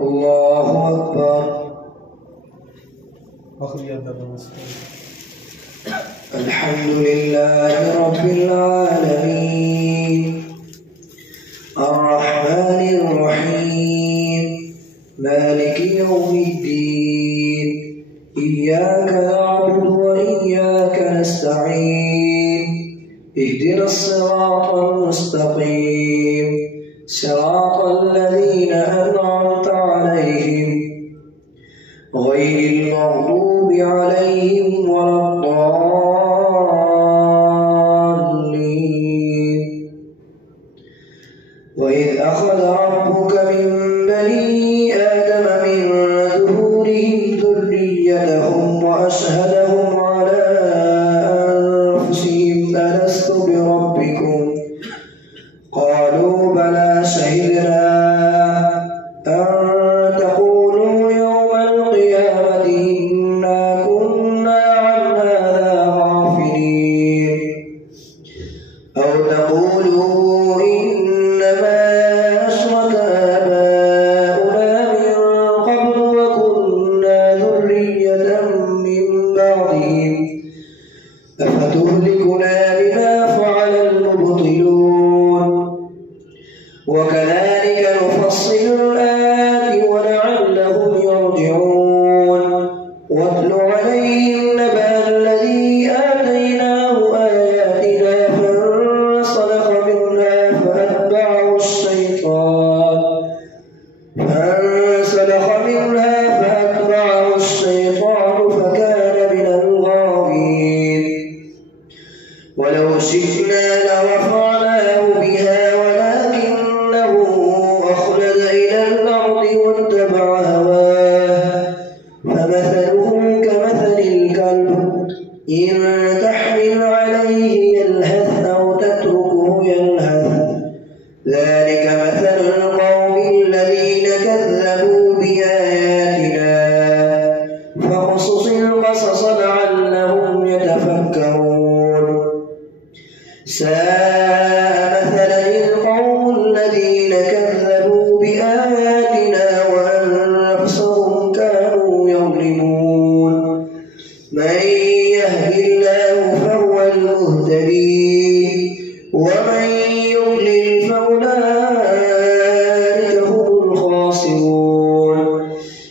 الله أكبر. الحمد لله رب العالمين الرحمن الرحيم مالك يوم الدين إياك نعبد وإياك نستعين اهدنا الصراط المستقيم صراط الذين أنعمت عليهم غير المغضوب عليهم ولا الضالين. وإذ أخذ ربك من بني آدم من ظهورهم ذريتهم وأشهدهم على أنفسهم ألست بربكم قالوا بلى شهدنا أن تقولوا يوم القيامة إنا كنا عن هذا غافلين أو تقولوا إنما أشرك آباؤنا من قبل وكنا ذرية من بعدهم أفتهلكنا بما فعل المبطلون وكذلك نفصل الآيات ولعلهم يرجعون. واتل عليهم نبأ الذي آتيناه آياتنا فانسلخ منها فأتبعه الشيطان فكان من الغاوين. ولو شئنا لرفعناه بها ولكنه أخلد إلى الأرض واتبع هواه فمثله كمثل الكلب إن تحمل عليه يلهث أو تتركه يلهث ذلك مثل القوم الذين كذبوا بآياتنا فاقصص القصص لعلهم يتفكرون. ساء مثلا القوم الذين كذبوا بآياتنا وأنفسهم كانوا يظلمون. من يهد الله فهو المهتدي ومن يضلل فأولئك هم الخاسرون.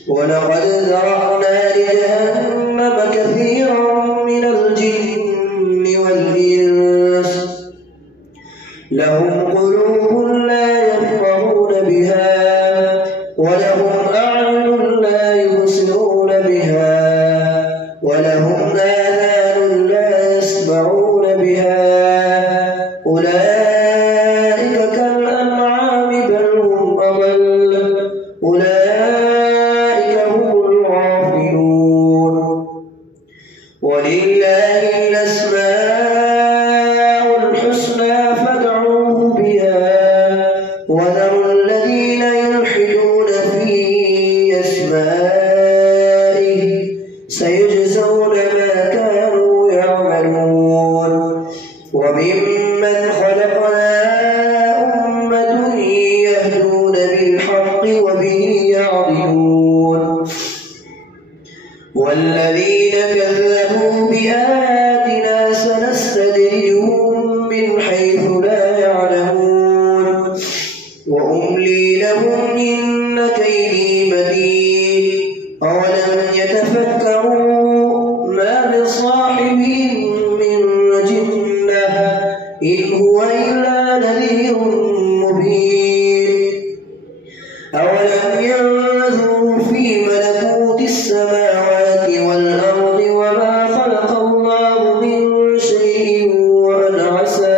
ولقد ذرأنا لجهنم كثيرا من الجن والإنس لهم قلوب لا يفقهون بها ولهم أعين لا يبصرون بها ولهم آذان لا يسمعون بها أولئك كالأنعام بل هم أضل أولئك هم الغافلون. ولله الأسماء الحسنى فادعوه بها وذروا الذين يلحدون في أسمائه سيجزون ما كانوا يعملون. وممن خلقنا أمة يهدون بالحق وبه يعدلون. والذين كذبوا بآياتنا سنستدرجهم من حيث لا يعلمون وأملي لهم إن كيدي متين. أولم يتفكروا ما بصاحبهم من جنة إن هو إلا نذير مبين. أولم ينظروا في ملكوت السماوات والأرض وما خلق الله من شيء وأن عسى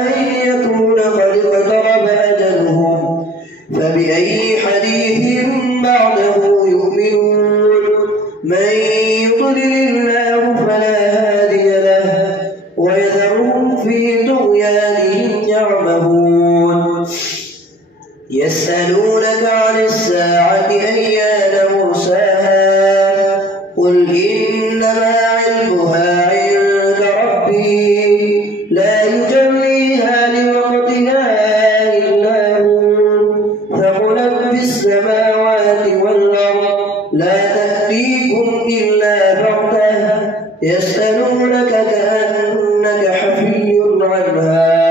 أن يكون قد اقترب أجلهم فبأي حديث بعده يؤمنون. من يضلل الله فلا هادي له ويذرهم في طغيانهم يعمهون. يسألونك عن الساعة أيان مرساها قل إنما علمها عند ربي لا يجليها لوقتها عنها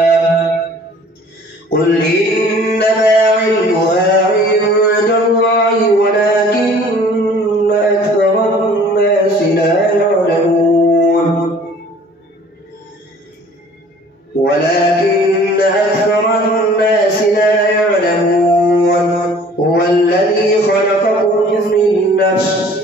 قل إنما علمها عند الله ولكن أكثر الناس لا يعلمون هو الذي خلقكم من نفس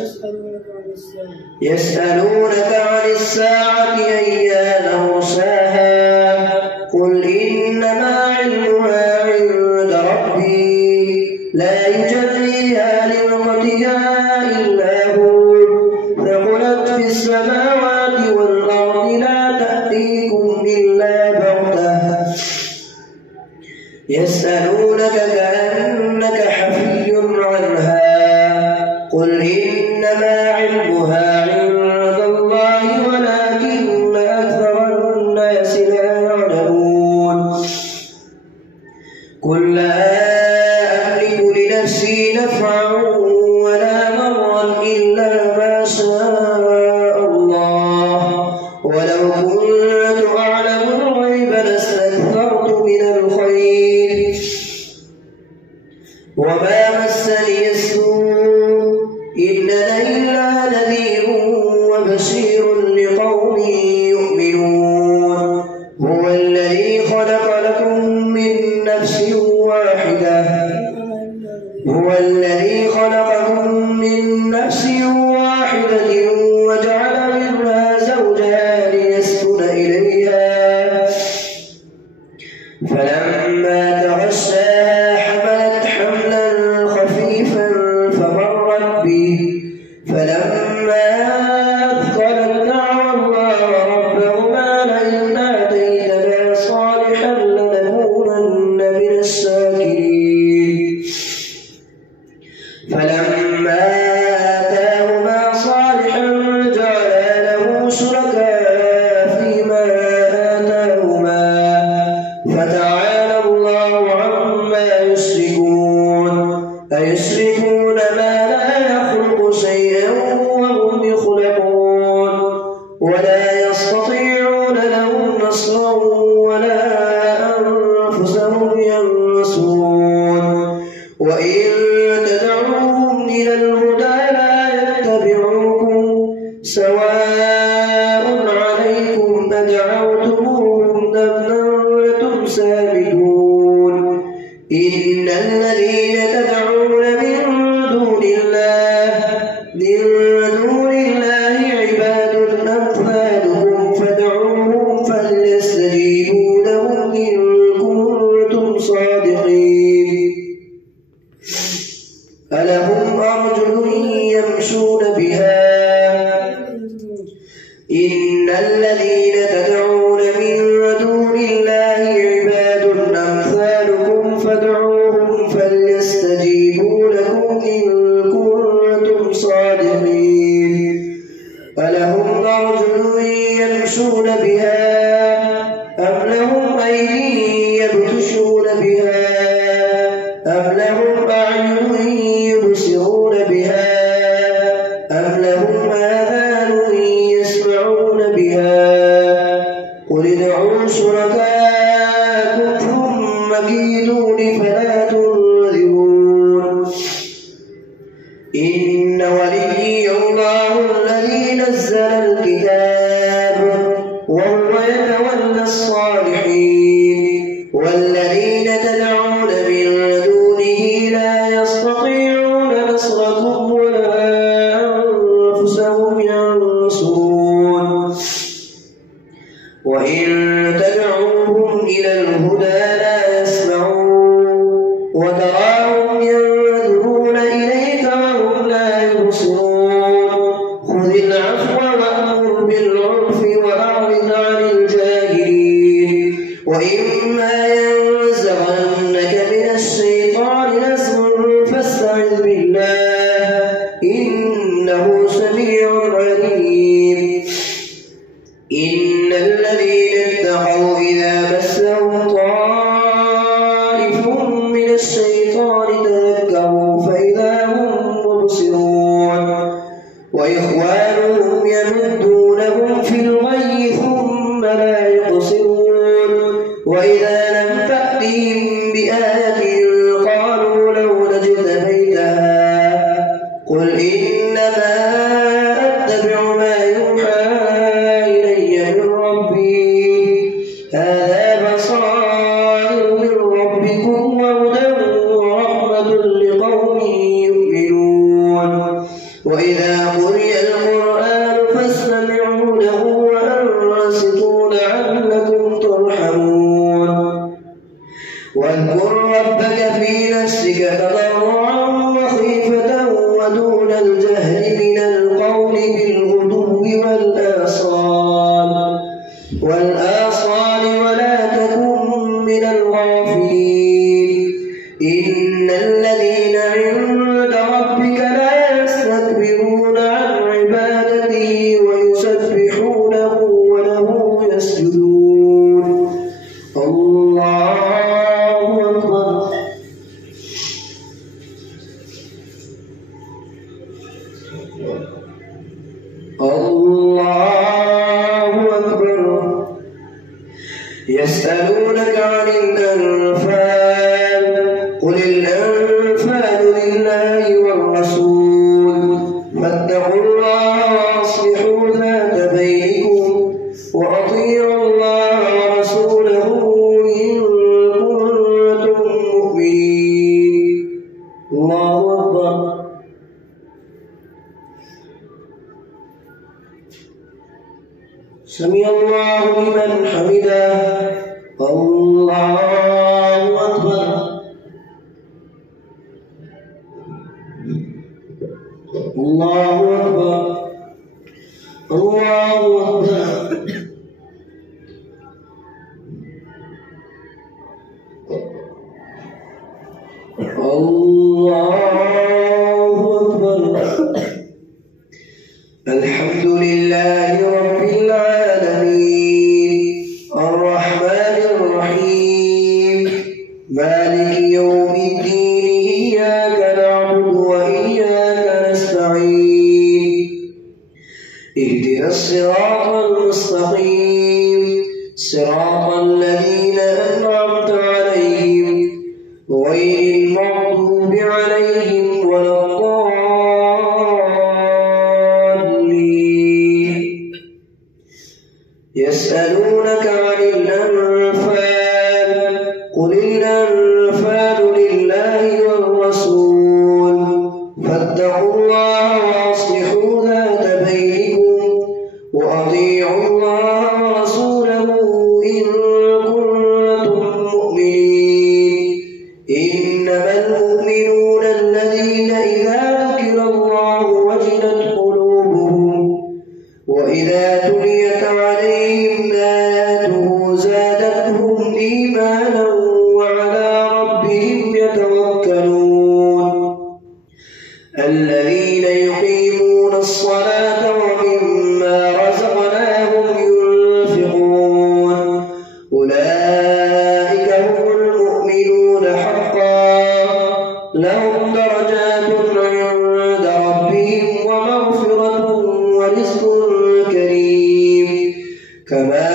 يسألونك عن الساعة أيان مرساها قل إنما علمها عند ربي لا يجليها لوقتها إلا هو ثقلت في السماوات والأرض لا تأتيكم إلا بغتة يسألونك كأنك حفي عنها قل إنما علمها عند الله ولكن أكثر الناس لا يعلمون قل لا أملك لنفسي نفعا ولا ضرا إلا ما شاء الله ولو كنت أعلم الغيب لاستكثرت من الخير وما مسني السوء إن إلا نذير وبشير لقوم يؤمنون هو الذي خلق لكم من نفس واحدة وجعل منها زوجها ليسكن إليها فلما تغشاها حملت حملا خفيفا فمرت به فلما أثقلت دعوا الله ربهما لئن آتيتنا صالحا لنكونن من الشاكرين فلما آتاهما صالحا جعلا له شركاء فيما آتاهما فتعالى الله عما يشركون أيشركون ما لا يخلق شيئا وهم يخلقون ولا يستطيعون لهم نصرا ولا أنفسهم ينصرون وإن تدعوهم إلى الهدى لا يتبعوكم سواء عليكم أدعوتموهم أم أنتم سامدون إن الذين تدعون من دون الله عباد أمثالكم فادعوهم فليستجيبوا لهم إن كنتم صادقين ألهم أرجل يمشون بها إن الذين تدعون من دون الله عباد أمثالكم فادعوهم فليستجيبوا لكم إن كنتم صادقين ألهم أرجل يمشون بها أم لهم أيدي يبطشون بها أم لهم أعين يبصرون بها أم لهم آذان يسمعون بها قل ادعوا شركاءكم ثم كيدون فلا تنظرون إن وليي الله الذي نزل الكتاب وهو يتولى الصالحين والذين تدعون من دونه لا يستطيعون نصركم ولا أنفسهم ينصرون وإن تدعوهم إلى الهدى لا يسمعون وتراهم ينظرون إليك وهم لا يبصرون خذ العفو وأمر بالعرف وأعرض عن الجاهلين وإما ينزغنك من الشيطان نزغ فاستعذ بالله إنه سميع عليم إن الذين اتقوا إذا مسهم طائف من الشيطان تذكروا فإذا هم مبصرون وإخوانهم يمدونهم في الغي ثم لا يقصرون وإذا لم تأتهم بآية قالوا لولا اجتبيتها قل إنما أتبع ما يوحى إلي من ربي هذا بصائر من ربكم وهدى ورحمة لقوم يؤمنون وإذا قرئ القرآن فاستمعوا له وأنصتوا لعلكم ترحمون واذكر ربك في نفسك تضرعا وخيفة ودون الجهر من القول بالغدو والآصال ولا تكن من الغافلين إن الذين عند ربك لا يستكبرون عن عبادته ويسبحونه وله يسجدون الله أكبر الله أكبر يسألونك عن الأنفال قل الأنفال لله والرسول فاتقوا الله وأصلحوا ذات بينكم وأطيعوا الله ورسوله إن كنتم مؤمنين الله أكبر سمع الله لمن حمده الله أكبر الله أكبر الله أكبر الله أكبر الحمد لله رب العالمين الرحمن الرحيم مالك يوم الدين إياك نعبد وإياك نستعين اهدنا الصراط المستقيم صراط الذين أنعمت عليهم غير المغضوب عليهم ولا الضالين يسألونك عن الأنفال قل الأنفال لله والرسول فاتقوا الله وأصلحوا ذات بينكم وأطيعوا الله ورسوله إن كنتم مؤمنين إنما المؤمنون الذين إذا ذكر الله وجلت قلوبهم وإذا تليت عليهم آياته زادتهم إيمانا وعلى ربهم يتوكلون الذين يقيمون الصلاة ومما رزقناهم ينفقون أولئك هم المؤمنون حقا لهم درجات عند ربهم ومغفرة ورزق كريم كما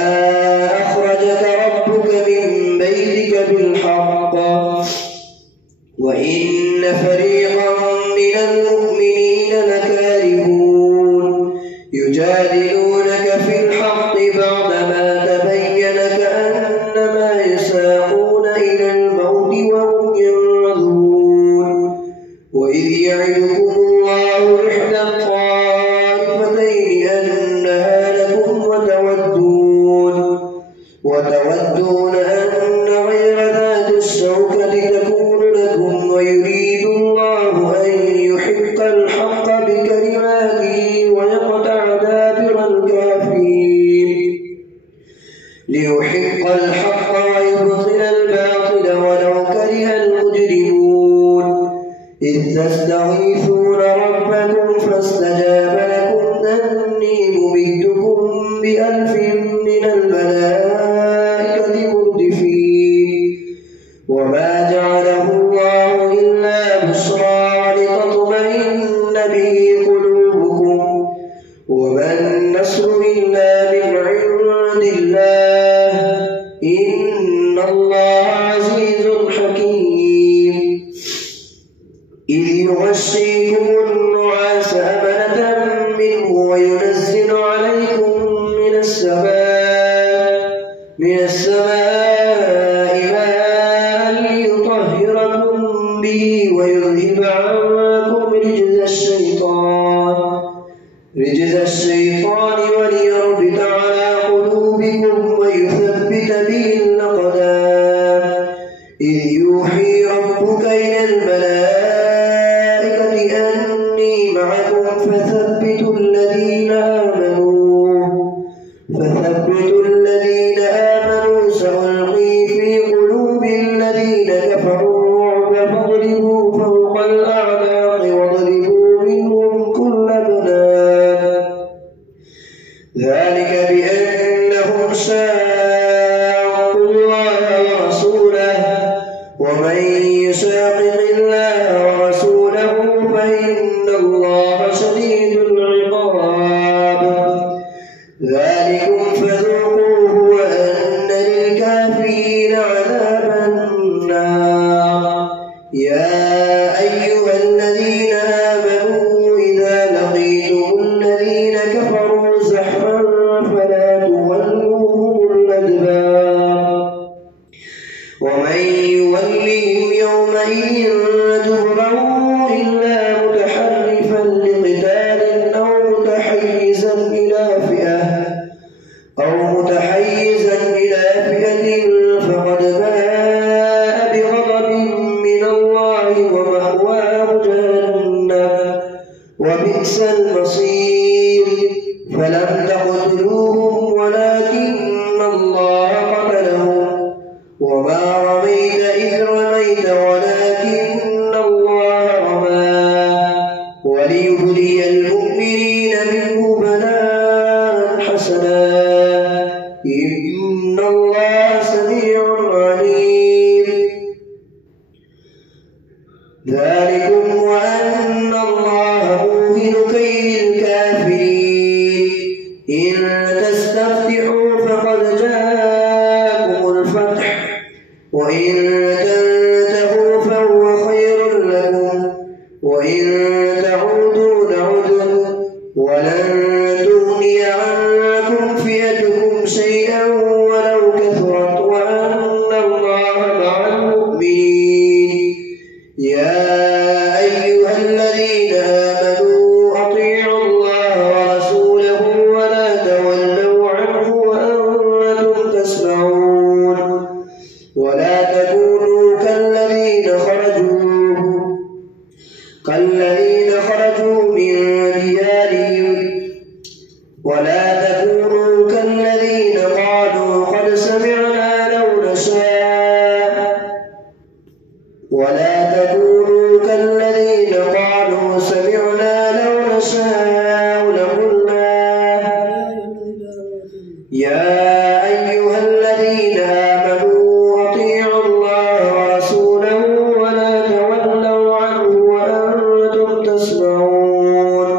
أخرجك ربك من بيتك بالحق وإن فريقا من المؤمنين لكارهون يجادلونك في الحق بعدما تبين كأنما يساقون إلى الموت وهم ينظرون وإذ يعدكم الله إحدى الطائفتين أنها لكم وتودون أن غير ذات الشوكة تكون لكم ويريد الله أن يحق الحق بكلماته ويقطع دابر الكافرين ليحق الحق ويبطل الباطل ولو كره المجرمون إذ تستغيثون ربكم فاستجاب لكم أني ممدكم ب1000 من الملائكة مردفين وما جعله الله إلا بشرى ولتطمئن به قلوبكم وما النصر إلا من عند الله إن ماء ليطهركم به ويذهب عنكم رجز الشيطان وليربط على قلوبكم ويثبت به الأقدام إذ يوحي ربك إلى الملائكة أني معكم فثبتوا الذين آمنوا سألقي في قلوب الذين كفروا الرعب فاضربوا فوق الأعناق واضربوا منهم كل بنان ذلك بأنهم شاقوا الله ورسوله ومن يشاقق الله ورسوله فإن الله شديد العقاب ذلكم فذوقوه وأن للكافرين عذاب النار يا أيها الذين آمنوا إذا لقيتم الذين كفروا زحفا فلا تولوهم الأدبار ومن يولهم يومئذ دبره إلا متحرفا لقتال أو متحيزا إلى فئة فقد باء بغضب من الله ومأواه جهنم وبئس المصير فلم تقتلوهم ولكن الله قتلهم وما رميت إذ رميت ولكن الله رمى وليبلي المؤمنين منه بلاء حسنا إن الله سميع عليم ذلكم وأن الله موهن كيد الكافرين إن تستفتحوا فقد جاءكم الفتح وإن تنتهوا فهو خير لكم وإن تعودوا نعد ولن تغني عنكم فئتكم شيئا ولو كثرت وأن الله مع المؤمنين يا أيها الذين آمنوا أطيعوا الله ورسوله ولا تولوا عنه وأنتم تسمعون ولا تكونوا كالذين خرجوا من ديارهم ولا تكونوا كالذين قالوا قد سمعنا لو نشاء لقلنا يا أيها الذين آمنوا أطيعوا الله ورسوله ولا تولوا عنه وأنتم تسمعون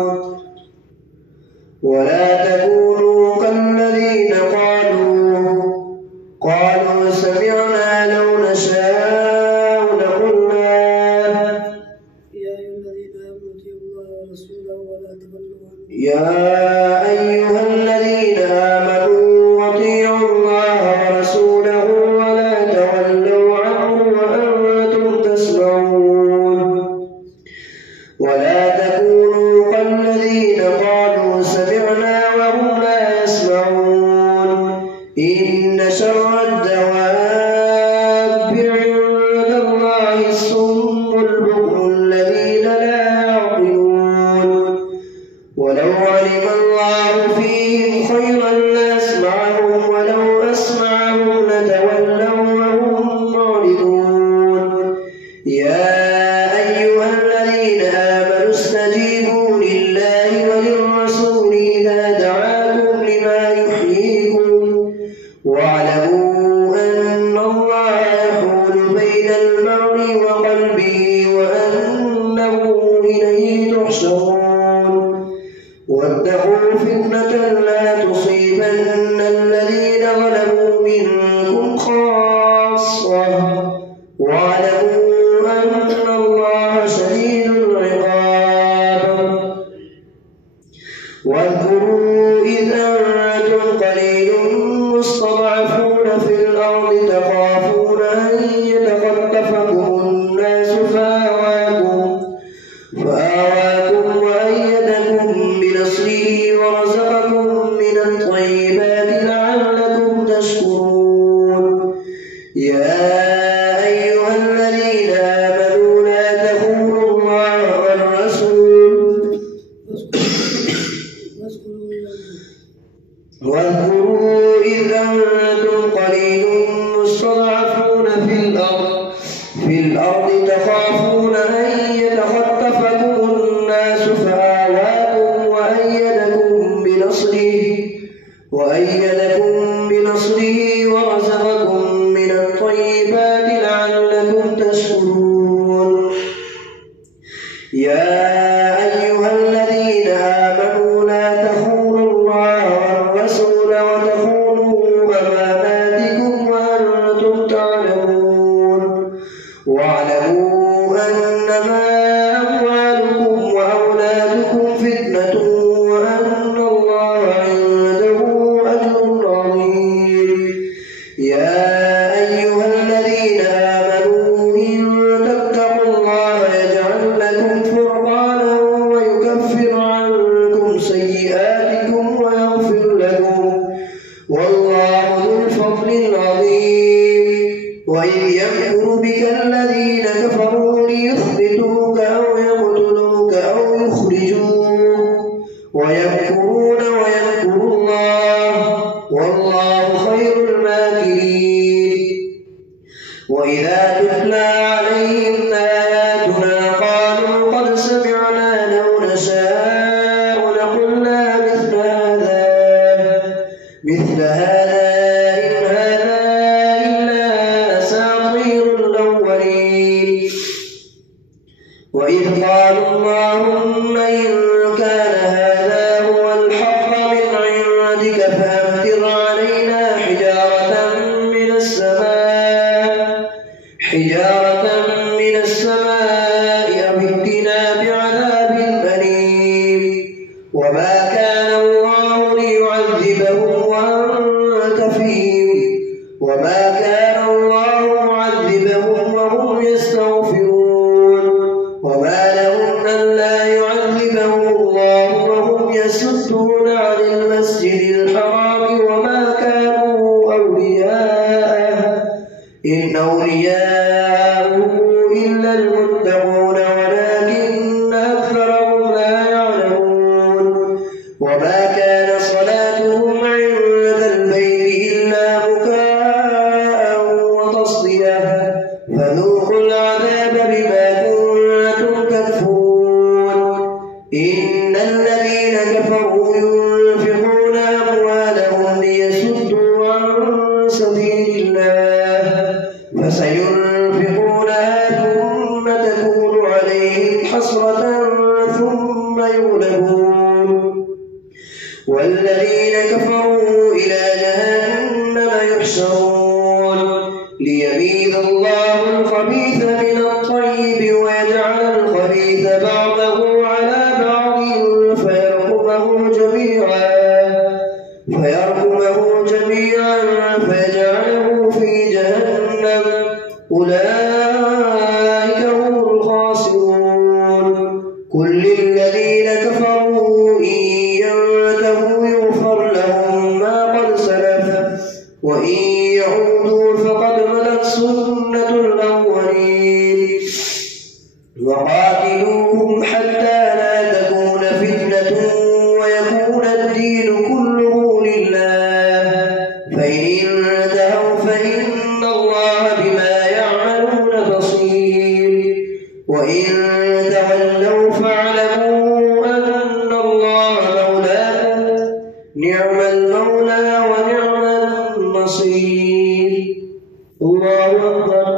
ولا تكونوا كالذين قالوا سمعنا لو نشاء لقلنا يا أيها الذين آمنوا أطيعوا الله ورسوله ولا تولوا عنه وأنتم تسمعون ولا تكونوا كالذين قالوا سمعنا وهم لا يسمعون إن شر الدواب عند الله الصم البكم الذين لا يعقلون ولو علم الله فيهم خيرا لأسمعهم ولو أسمعهم لتولوا وهم معرضون يا أيها الذين آمنوا استجيبوا لله وللرسول إذا دعاكم لما يحييكم واعلموا أن الله يحول بين المرء وقلبه وأنه إليه تحشرون واتقوا فتنة لا تصيبن الذين ظلموا منكم خاصة واعلموا أن الله شديد العقاب واذكروا إذ أنتم قليل مستضعفون في الأرض تخافون أن يتخطفكم الناس فآواكم وأيدكم بنصره ورزقكم من الطيبات لعلكم تشكرون. يا أيها الذين آمنوا لا تخونوا الله والرسول واذكروا إذ أنتم قليل مستضعفون في الأرض تخافون أن يتخطفكم الناس فآواكم وأيدكم بنصره ورزقكم من الطيبات لعلكم تشكرون. يا أيها الذين آمنوا لا تخونوا الله والرسول وتخونوا أماناتكم وأنتم تعلمون. واعلموا أنما أموالكم وأولادكم فتنة وأن الله عنده أجر عظيم. يا أيها الذين آمنوا إن تتقوا الله يجعل لكم فرقانا ويكفر عنكم سيئاتكم ويغفر لكم والله ذو الفضل العظيم. وإذ يمكر بك الذين كفروا ليثبتوك أو يقتلوك أو يخرجوك ويمكرون ويمكر الله والله خير الماكرين. وإذا تتلى عليهم آياتنا قالوا قد سمعنا لو نشاء لقلنا مثل هذا إن هذا إلا أساطير الأولين. وإذ قالوا اللهم إن كان هذا هو الحق من عندك فأمطر علينا حجارة من السماء أو ائتنا بعذاب أليم. وما كان الله ليعذبهم وأنت فيهم وما كان الله معذبهم وهم يستغفرون. وما لهم ألا يعذبهم الله وهم يصدون عن المسجد الحرام وما كانوا أولياءه إن أولياءه إلا المتقون ولكن أكثرهم لا يعلمون. وما كان صلاتهم عند البيت إلا بكاء وتصدية فذوقوا العذاب بما كنتم تكفرون. إن الذين كفروا ينفقون أموالهم ليصدوا عن سبيل الله فسينفقونها ثم تكون عليهم حسرة ثم يغلبون والذين كفروا إلى جهنم يحشرون. ليميز الله الخبيث من الطيب ويجعل الخبيث بعضه على بعض فيركمه جميعا فيجعله في جهنم أولئك هم الخاسرون. قل للذين كفروا إن ينتهوا يغفر لهم ما قد سلف وإن يعودوا فقد مضت سنة الأولين. وقاتلوهم حتى لا تكون فتنة ويكون الدين كله لله فإن انتهوا فإن الله بما يعملون بصير. وإن تولوا فاعلموا أن الله مولاكم نعم المولى ونعم النصير. الله أكبر.